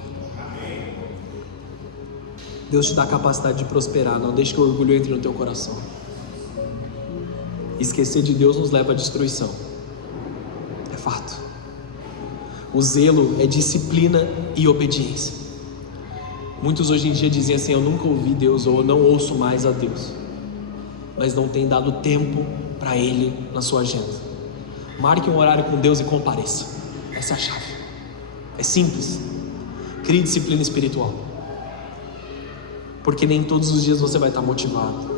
Deus te dá a capacidade de prosperar, não deixe que o orgulho entre no teu coração. Esquecer de Deus nos leva à destruição. É fato. O zelo é disciplina e obediência. Muitos hoje em dia dizem assim: eu nunca ouvi Deus, ou eu não ouço mais a Deus, mas não tem dado tempo para Ele na sua agenda. Marque um horário com Deus e compareça. Essa é a chave. É simples. Crie disciplina espiritual, porque nem todos os dias você vai estar motivado.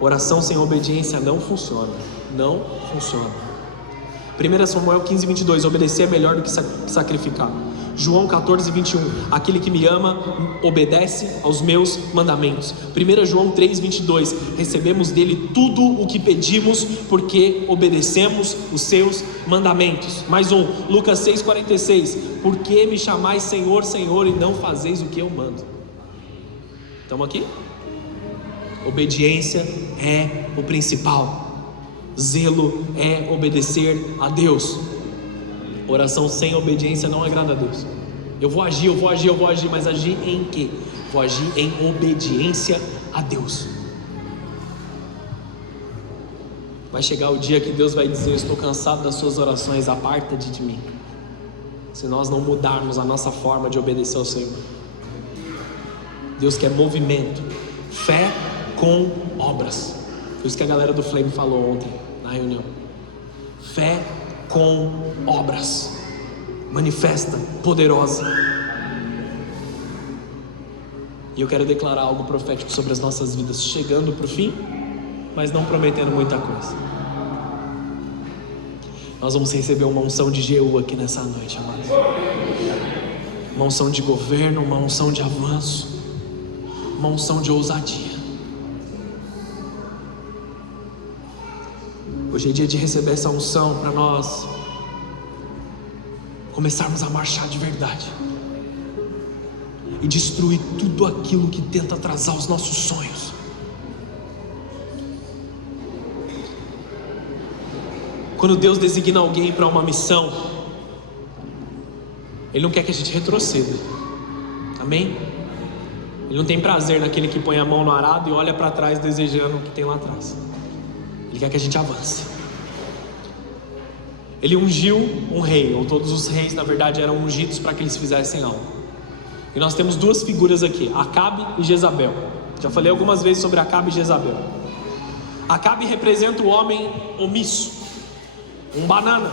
Oração sem obediência não funciona. Não funciona. 1 Samuel 15:22. Obedecer é melhor do que sacrificar. João 14:21, aquele que me ama obedece aos meus mandamentos. 1 João 3:22, recebemos dele tudo o que pedimos porque obedecemos os seus mandamentos. Mais um, Lucas 6:46, por que me chamais Senhor, Senhor, e não fazeis o que eu mando? Estamos aqui? Obediência é o principal, zelo é obedecer a Deus. Oração sem obediência não agrada a Deus. Eu vou agir, mas agir em quê? Vou agir em obediência a Deus. Vai chegar o dia que Deus vai dizer: eu estou cansado das suas orações, aparta-te de mim. Se nós não mudarmos a nossa forma de obedecer ao Senhor. Deus quer movimento, fé com obras. Foi isso que a galera do Flame falou ontem na reunião. Fé com obras, manifesta, poderosa. E eu quero declarar algo profético sobre as nossas vidas, chegando para o fim, mas não prometendo muita coisa. Nós vamos receber uma unção de Jeú aqui nessa noite, amados. Uma unção de governo, uma unção de avanço, uma unção de ousadia. Hoje é dia de receber essa unção para nós começarmos a marchar de verdade e destruir tudo aquilo que tenta atrasar os nossos sonhos. Quando Deus designa alguém para uma missão, Ele não quer que a gente retroceda. Amém? Ele não tem prazer naquele que põe a mão no arado e olha para trás desejando o que tem lá atrás. Ele quer que a gente avance. Ele ungiu um rei, ou todos os reis na verdade eram ungidos para que eles fizessem algo. E nós temos duas figuras aqui, Acabe e Jezabel. Já falei algumas vezes sobre Acabe e Jezabel. Acabe representa o homem omisso, um banana,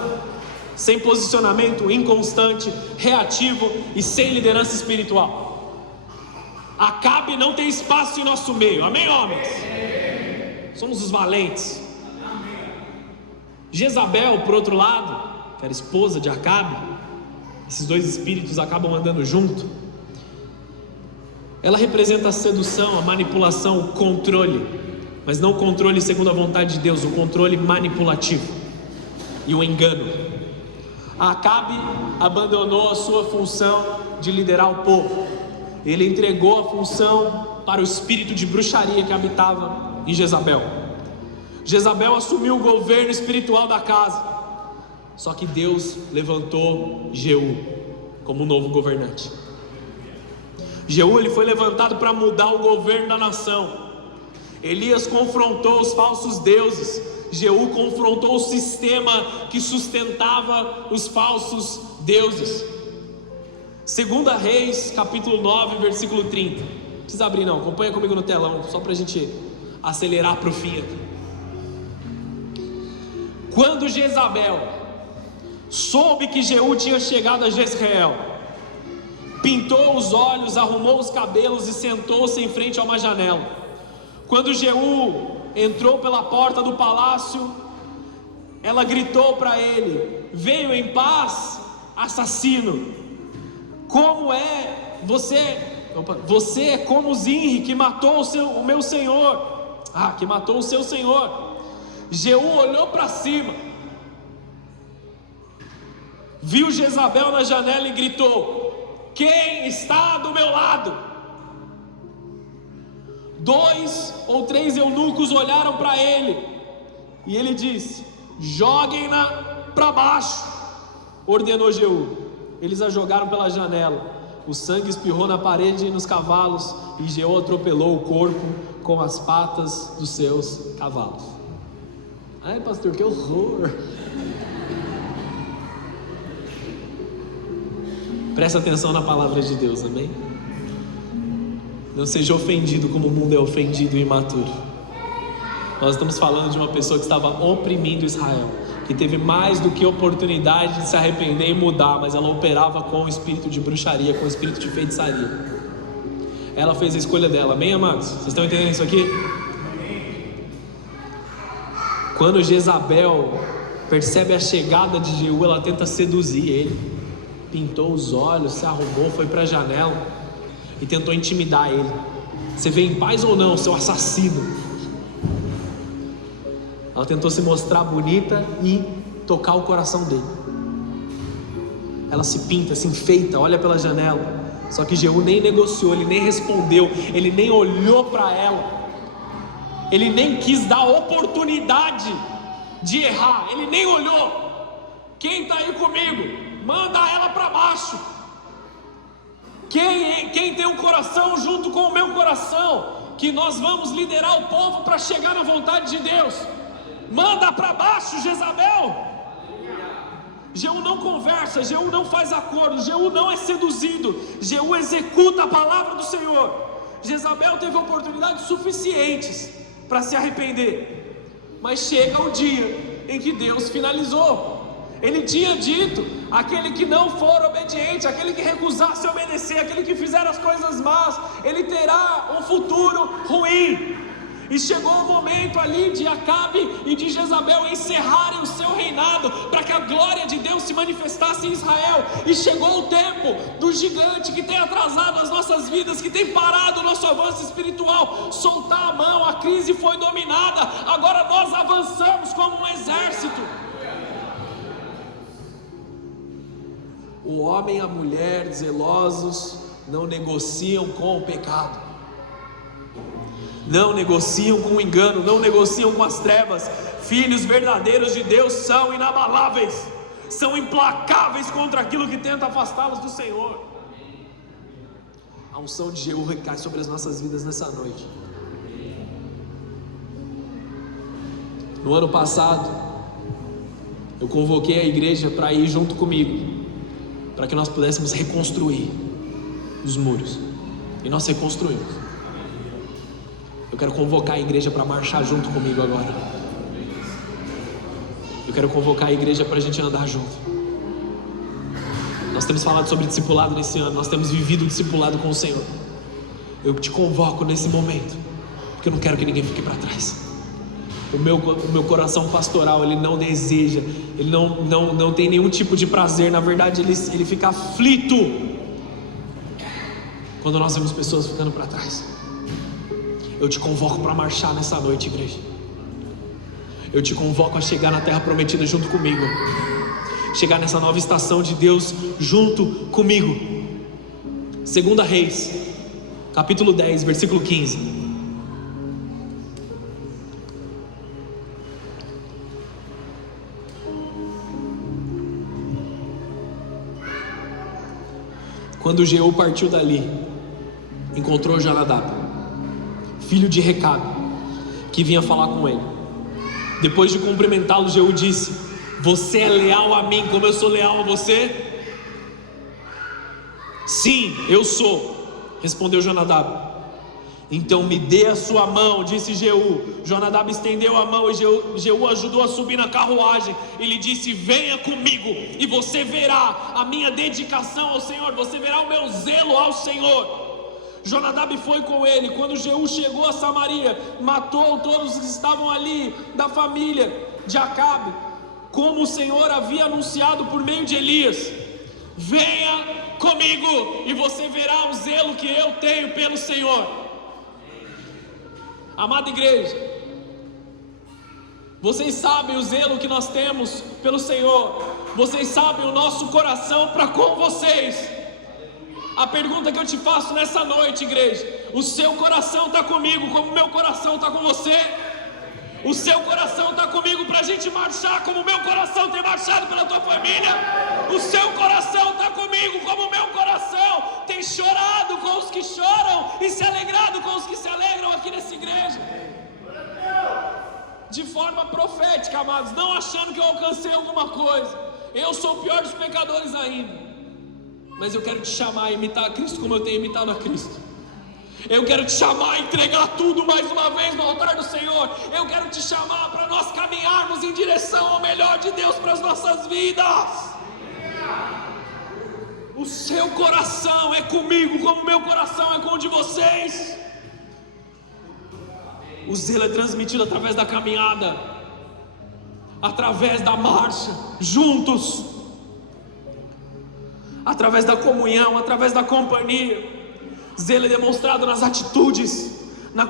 sem posicionamento, inconstante, reativo e sem liderança espiritual. Acabe não tem espaço em nosso meio, amém, homens? Somos os valentes. Jezabel, por outro lado, que era esposa de Acabe, esses dois espíritos acabam andando junto. Ela representa a sedução, a manipulação, o controle, mas não o controle segundo a vontade de Deus, o controle manipulativo e o engano. Acabe abandonou a sua função de liderar o povo. Ele entregou a função para o espírito de bruxaria que habitava em Jezabel. Jezabel assumiu o governo espiritual da casa. Só que Deus levantou Jeú como novo governante. Jeú, ele foi levantado para mudar o governo da nação. Elias confrontou os falsos deuses. Jeú confrontou o sistema que sustentava os falsos deuses. 2 Reis, capítulo 9, versículo 30. Não precisa abrir não, acompanha comigo no telão, só para a gente acelerar para o fim aqui. Quando Jezabel soube que Jeú tinha chegado a Jezreel, pintou os olhos, arrumou os cabelos e sentou-se em frente a uma janela. Quando Jeú entrou pela porta do palácio, ela gritou para ele: veio em paz, assassino. Como é você? Você é como Zinri, que matou o meu senhor. Que matou o seu senhor. Jeú olhou para cima, viu Jezabel na janela e gritou: quem está do meu lado? 2 ou 3 eunucos olharam para ele, e ele disse: joguem-na para baixo, ordenou Jeú. Eles a jogaram pela janela, o sangue espirrou na parede e nos cavalos, e Jeú atropelou o corpo com as patas dos seus cavalos. Ai, pastor, que horror! Presta atenção na palavra de Deus, amém? Não seja ofendido como o mundo é ofendido e imaturo. Nós estamos falando de uma pessoa que estava oprimindo Israel, que teve mais do que oportunidade de se arrepender e mudar, mas ela operava com o espírito de bruxaria, com o espírito de feitiçaria. Ela fez a escolha dela, amém, amados? Vocês estão entendendo isso aqui? Quando Jezabel percebe a chegada de Jeú, ela tenta seduzir ele. pintou os olhos, se arrumou, foi para a janela e tentou intimidar ele. Você vem em paz ou não, seu assassino? Ela tentou se mostrar bonita e tocar o coração dele. Ela se pinta, se enfeita, olha pela janela. Só que Jeú nem negociou, ele nem respondeu, ele nem olhou para ela, ele nem quis dar oportunidade de errar, ele nem olhou. Quem está aí comigo? Manda ela para baixo. Quem tem um coração junto com o meu coração, que nós vamos liderar o povo para chegar na vontade de Deus, manda para baixo Jezabel. Jeú não conversa, Jeú não faz acordo, Jeú não é seduzido, Jeú executa a palavra do Senhor. Jezabel teve oportunidades suficientes para se arrepender, mas chega o dia em que Deus finalizou. Ele tinha dito: aquele que não for obediente, aquele que recusar se obedecer, aquele que fizer as coisas más, ele terá um futuro ruim. E chegou o momento ali de Acabe e de Jezabel encerrarem o seu reinado, para que a glória de Deus se manifestasse em Israel. E chegou o tempo do gigante que tem atrasado as nossas vidas, que tem parado o nosso avanço espiritual, soltar a mão. A crise foi dominada, agora nós avançamos como um exército. O homem e a mulher zelosos não negociam com o pecado, não negociam com o engano, não negociam com as trevas. Filhos verdadeiros de Deus são inabaláveis, são implacáveis contra aquilo que tenta afastá-los do Senhor. A unção de Jeú recai sobre as nossas vidas nessa noite. No ano passado, eu convoquei a igreja para ir junto comigo, para que nós pudéssemos reconstruir os muros, e nós reconstruímos. Eu quero convocar a igreja para marchar junto comigo agora. Eu quero convocar a igreja para a gente andar junto. Nós temos falado sobre discipulado nesse ano, nós temos vivido o discipulado com o Senhor. Eu te convoco nesse momento, porque eu não quero que ninguém fique para trás. O meu coração pastoral, ele não deseja, ele não tem nenhum tipo de prazer. Na verdade, ele fica aflito quando nós vemos pessoas ficando para trás. Eu te convoco para marchar nessa noite, igreja. Eu te convoco a chegar na terra prometida junto comigo, chegar nessa nova estação de Deus junto comigo. 2 Reis, capítulo 10, versículo 15. Quando Jeú partiu dali, encontrou Jonadab, filho de Recabe, que vinha falar com ele. Depois de cumprimentá-lo, Jeú disse: você é leal a mim como eu sou leal a você? Sim, eu sou, respondeu Jonadab. Então me dê a sua mão, disse Jeú. Jonadab estendeu a mão e Jeú ajudou a subir na carruagem. Ele disse: venha comigo e você verá a minha dedicação ao Senhor, você verá o meu zelo ao Senhor. Jonadab foi com ele. Quando Jeú chegou a Samaria, matou todos que estavam ali da família de Acabe, como o Senhor havia anunciado por meio de Elias. Venha comigo e você verá o zelo que eu tenho pelo Senhor. Amada igreja, vocês sabem o zelo que nós temos pelo Senhor, vocês sabem o nosso coração para com vocês. A pergunta que eu te faço nessa noite, igreja: o seu coração está comigo como o meu coração está com você? O seu coração está comigo para a gente marchar como o meu coração tem marchado pela tua família? O seu coração está comigo como o meu coração tem chorado com os que choram e se alegrado com os que se alegram aqui nessa igreja? De forma profética, amados, não achando que eu alcancei alguma coisa. Eu sou o pior dos pecadores ainda, mas eu quero te chamar a imitar a Cristo como eu tenho imitado a Cristo. Eu quero te chamar a entregar tudo mais uma vez no altar do Senhor. Eu quero te chamar para nós caminharmos em direção ao melhor de Deus para as nossas vidas. O seu coração é comigo como o meu coração é com o de vocês. O zelo é transmitido através da caminhada, através da marcha, juntos. através da comunhão, através da companhia. Zelo é demonstrado nas atitudes,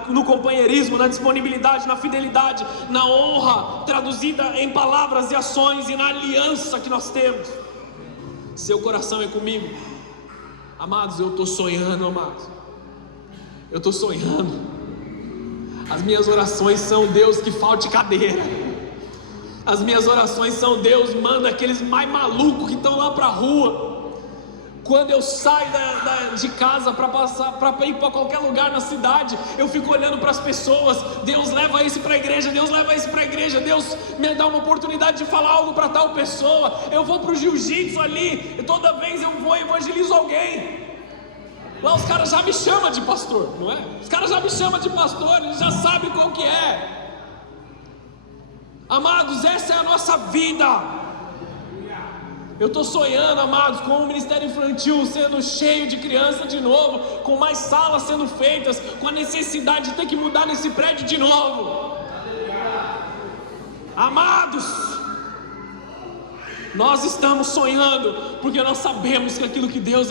no companheirismo, na disponibilidade, na fidelidade, na honra, traduzida em palavras e ações e na aliança que nós temos. Seu coração é comigo. Amados, eu estou sonhando, amados. Eu estou sonhando. As minhas orações são: Deus, que falte cadeira. As minhas orações são: Deus, manda aqueles mais malucos que estão lá para a rua. Quando eu saio de casa para ir para qualquer lugar na cidade, eu fico olhando para as pessoas: Deus, leva esse para a igreja, Deus, leva esse para a igreja, Deus, me dá uma oportunidade de falar algo para tal pessoa. Eu vou para o jiu-jitsu ali, e toda vez eu vou e evangelizo alguém. Lá os caras já me chamam de pastor, não é? Os caras já me chamam de pastor, eles já sabem qual que é. Amados, essa é a nossa vida. Eu estou sonhando, amados, com um ministério infantil sendo cheio de criança de novo, com mais salas sendo feitas, com a necessidade de ter que mudar nesse prédio de novo. Amados, nós estamos sonhando, porque nós sabemos que aquilo que Deus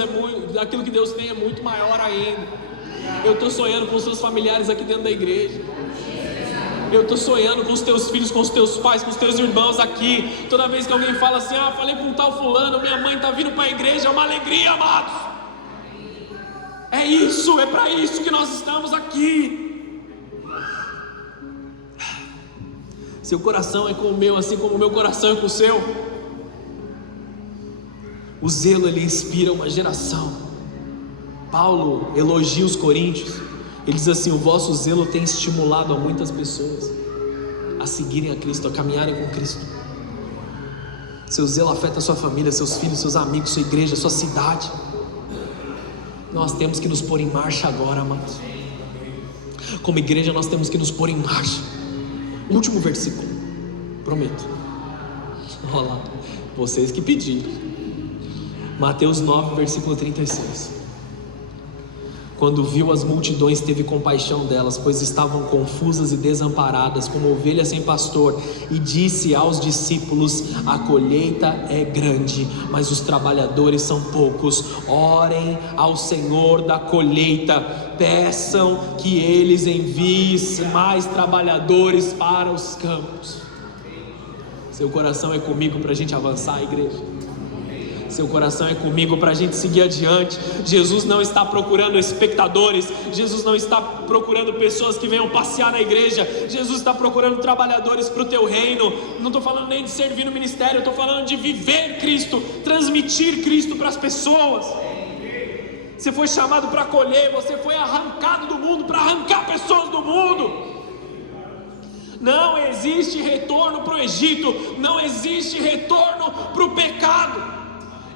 tem é muito maior ainda. Eu estou sonhando com os seus familiares aqui dentro da igreja. Eu estou sonhando com os teus filhos, com os teus pais, com os teus irmãos aqui. Toda vez que alguém fala assim: falei com tal fulano, minha mãe está vindo para a igreja, é uma alegria, amados. É isso, é para isso que nós estamos aqui. Seu coração é com o meu, assim como o meu coração é com o seu. O zelo, ele inspira uma geração. Paulo elogia os coríntios. Ele diz assim: o vosso zelo tem estimulado a muitas pessoas a seguirem a Cristo, a caminharem com Cristo. Seu zelo afeta a sua família, seus filhos, seus amigos, sua igreja, sua cidade. Nós temos que nos pôr em marcha agora, amados. Como igreja nós temos que nos pôr em marcha. Último versículo, prometo. Olha lá, vocês que pediram. Mateus 9, versículo 36. Quando viu as multidões, teve compaixão delas, pois estavam confusas e desamparadas, como ovelhas sem pastor, e disse aos discípulos: a colheita é grande, mas os trabalhadores são poucos. Orem ao Senhor da colheita, peçam que eles enviem mais trabalhadores para os campos. Seu coração é comigo para a gente avançar, igreja? Seu coração é comigo para a gente seguir adiante. Jesus não está procurando espectadores. Jesus não está procurando pessoas que venham passear na igreja. Jesus está procurando trabalhadores para o teu reino. Não estou falando nem de servir no ministério, estou falando de viver Cristo, transmitir Cristo para as pessoas. Você foi chamado para acolher, você foi arrancado do mundo para arrancar pessoas do mundo. Não existe retorno para o Egito, não existe retorno para o pecado.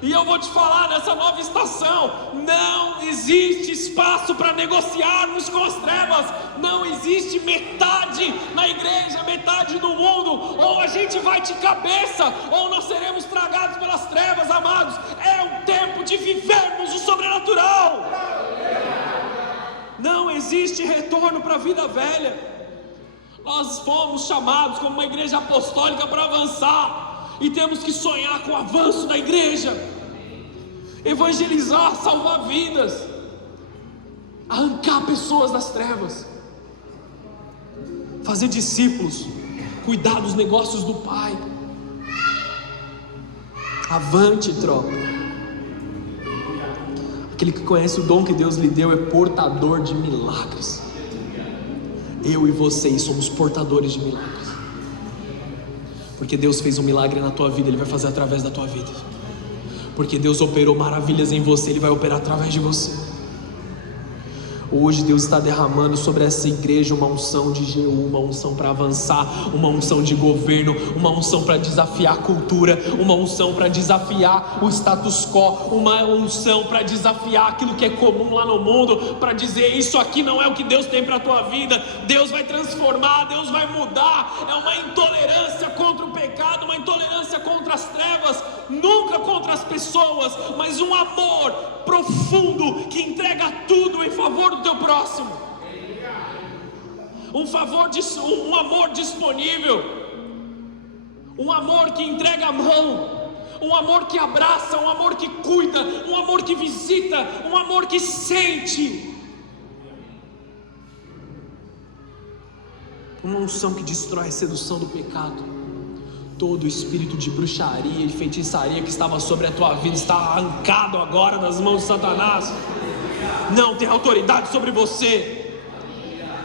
E eu vou te falar, nessa nova estação, não existe espaço para negociarmos com as trevas. Não existe metade na igreja, metade no mundo. Ou a gente vai de cabeça, ou nós seremos tragados pelas trevas, amados. É o tempo de vivermos o sobrenatural. Não existe retorno para a vida velha. Nós fomos chamados como uma igreja apostólica para avançar. E temos que sonhar com o avanço da igreja, evangelizar, salvar vidas, arrancar pessoas das trevas, fazer discípulos, cuidar dos negócios do Pai. Avante, tropa. Aquele que conhece o dom que Deus lhe deu é portador de milagres. Eu e vocês somos portadores de milagres. Porque Deus fez um milagre na tua vida, Ele vai fazer através da tua vida. Porque Deus operou maravilhas em você, Ele vai operar através de você. Hoje Deus está derramando sobre essa igreja uma unção de Jeú, uma unção para avançar, uma unção de governo, uma unção para desafiar a cultura, uma unção para desafiar o status quo, uma unção para desafiar aquilo que é comum lá no mundo, para dizer: isso aqui não é o que Deus tem para a tua vida. Deus vai transformar, Deus vai mudar. É uma intolerância contra o pecado, uma intolerância contra as trevas, nunca contra as pessoas, mas um amor profundo que entrega tudo em favor do teu próximo. Um amor disponível, um amor que entrega a mão, um amor que abraça, um amor que cuida, que visita, um amor que sente, uma unção que destrói a sedução do pecado. Todo espírito de bruxaria e feitiçaria que estava sobre a tua vida está arrancado agora das mãos de Satanás. Não tem autoridade sobre você.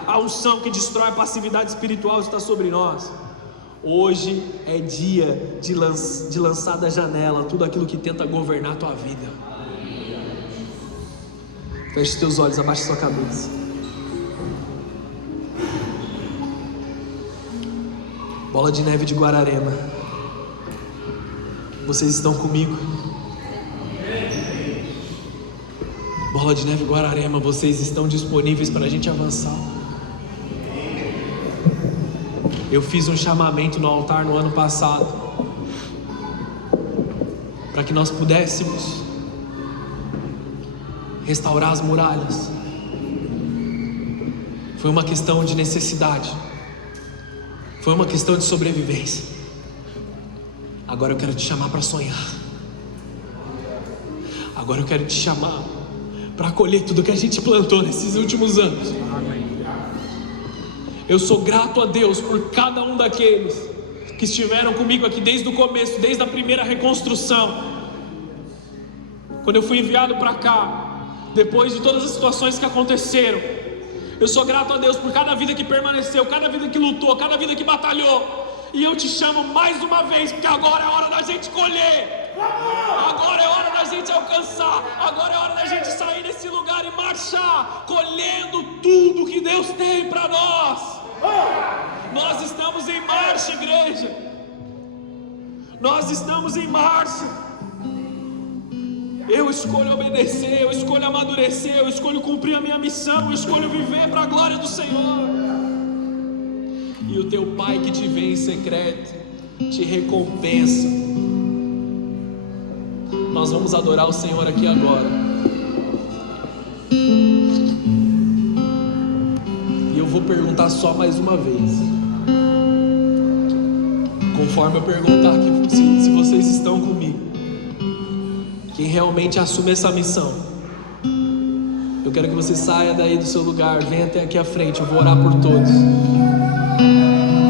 A unção que destrói a passividade espiritual está sobre nós. Hoje é dia de lançar da janela tudo aquilo que tenta governar a tua vida. Feche teus olhos, abaixe sua cabeça. Bola de Neve de Guararema, vocês estão comigo? Bola de Neve Guararema, vocês estão disponíveis para a gente avançar? Eu fiz um chamamento no altar no ano passado, para que nós pudéssemos restaurar as muralhas. Foi uma questão de necessidade. Foi uma questão de sobrevivência. Agora eu quero te chamar para sonhar. Agora eu quero te chamar para colher tudo que a gente plantou nesses últimos anos. Eu sou grato a Deus por cada um daqueles que estiveram comigo aqui desde o começo, desde a primeira reconstrução. Quando eu fui enviado para cá, depois de todas as situações que aconteceram, eu sou grato a Deus por cada vida que permaneceu, cada vida que lutou, cada vida que batalhou. E eu te chamo mais uma vez, porque agora é hora da gente colher. Agora é hora da gente alcançar. Agora é hora da gente sair desse lugar e marchar, colhendo tudo que Deus tem para nós. Nós estamos em marcha, igreja. Nós estamos em marcha. Eu escolho obedecer, eu escolho amadurecer, eu escolho cumprir a minha missão, eu escolho viver para a glória do Senhor. E o teu Pai que te vê em secreto te recompensa. Nós vamos adorar o Senhor aqui agora. E eu vou perguntar só mais uma vez. Conforme eu perguntar aqui, se vocês estão comigo, quem realmente assume essa missão, eu quero que você saia daí do seu lugar, venha até aqui à frente, eu vou orar por todos.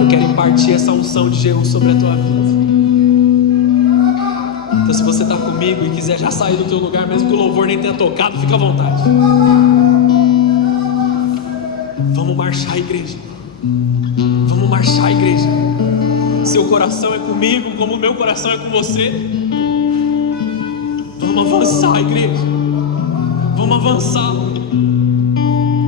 Eu quero impartir essa unção de Jeú sobre a tua vida. Então se você está comigo e quiser já sair do teu lugar, mesmo que o louvor nem tenha tocado, fica à vontade. Vamos marchar, igreja. Vamos marchar, igreja. Seu coração é comigo, como o meu coração é com você. Vamos avançar, igreja. Vamos avançar.